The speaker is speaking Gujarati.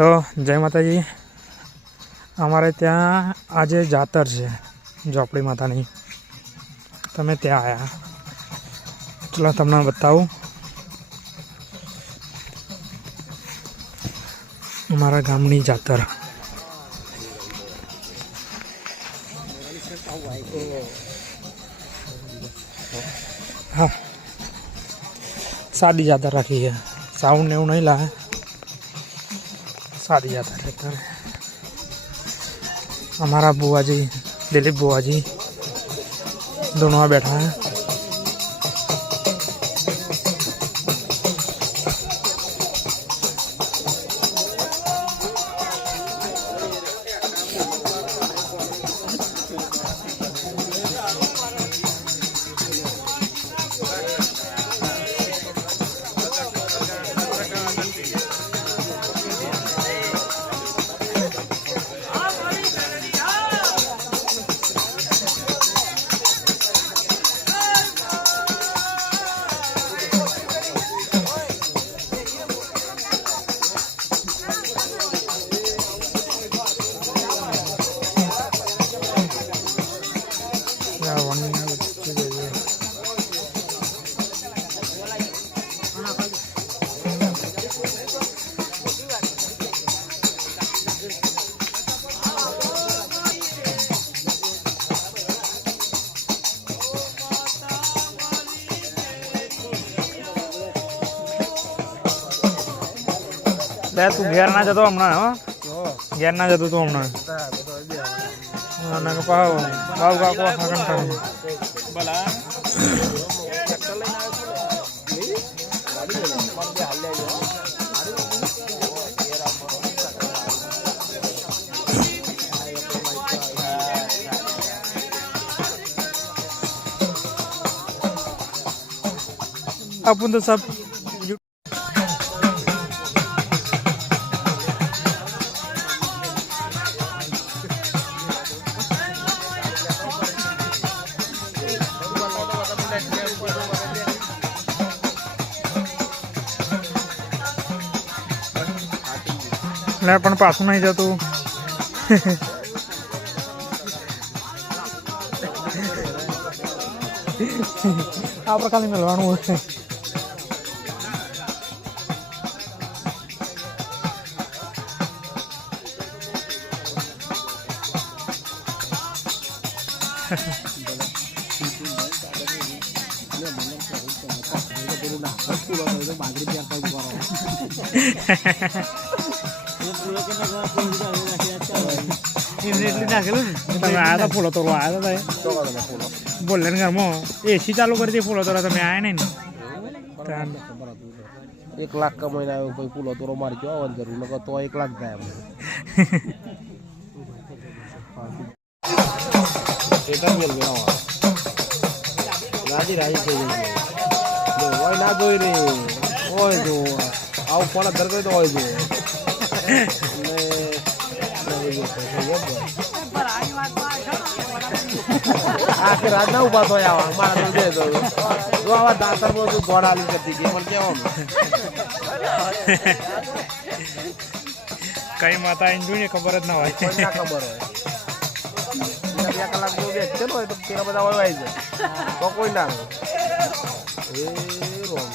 તો જય માતાજી. અમારે ત્યાં આજે જાતર છે ઝોપડી માતાની. તમે ત્યાં આવ્યા ચલો તમને બતાવું અમારા ગામની જાતર. હા, સાદી જાતર રાખી છે. સાઉન્ડ ને એવું નહીં લાગે, सादी जाता रहता है. हमारा बुआ जी, दिलीप बुआ जी दोनों बैठा है. તું ઘેર ના જતો હમણાં? હો, ઘેર ના જતો તું હમણાં? ભાવ કાકો अपन तो सब પણ પાછું નહીં જતું. આપણે ખાલી મળવાનું હોય. ફૂલો તોડવા આવ્યા હતા. બોલે ને ઘરમાં એસી ચાલુ કરી દે. ફૂલો તોડવા તમે આવ્યા નહીં ને? 1 લાખ કમાઈને આવ્યો ભાઈ. ફૂલો તોડો મારી જો આવવાની જરૂર નકર તો 1 લાખ થાય. રાજી રાજી થઈ જાય. હોય ના જોઈ રે હોય જો આવું ફોન ધરગઈ તો હોય જો. આખી રાત ના ઉભા તો આવા મારા દે તો જો આવા દાંતર બહુ ગોળાલી કરતી હતી મને કેવાનું. કઈ માતા એને જોઈને ખબર જ ના હોય. ના ખબર હોય. 2 કલાક જો બે ચલો હોય તો પેલા બધા હોય જાય તો કોઈ ના હોય. એ રોંગ